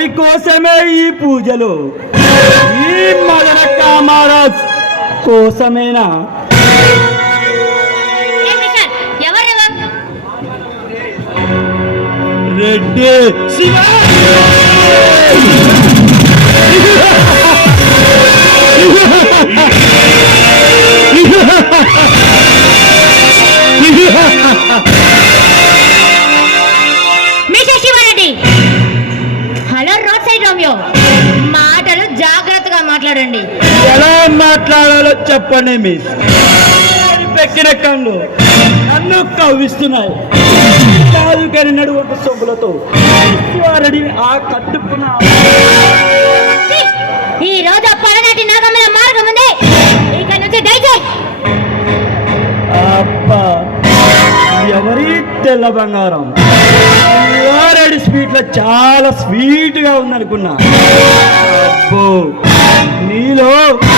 ఎవరి కోసమే ఈ పూజలు? ఈ మదన కామరాజ్ కోసమేనా? Reddy Shiva hello road side romeo, మాటలు జాగ్రత్తగా మాట్లాడండి. ఎలా మాట్లాడాలో చెప్పండి మిస్. పెక్కిన కళ్ళు నన్ను కవ్విస్తున్నాయి. కాదు కానీ నడువంట సొమ్ములతో వారడి ఆ కట్టుకున్న ఈ రోజు పడనాటి నాగమ్మల మార్గం ఉంది. ఇక నుంచి దయచేయి. అబ్బా, ఎవరి తెల్ల బంగారం వారడి స్వీట్ లో చాలా స్వీట్ గా ఉందనుకున్నా.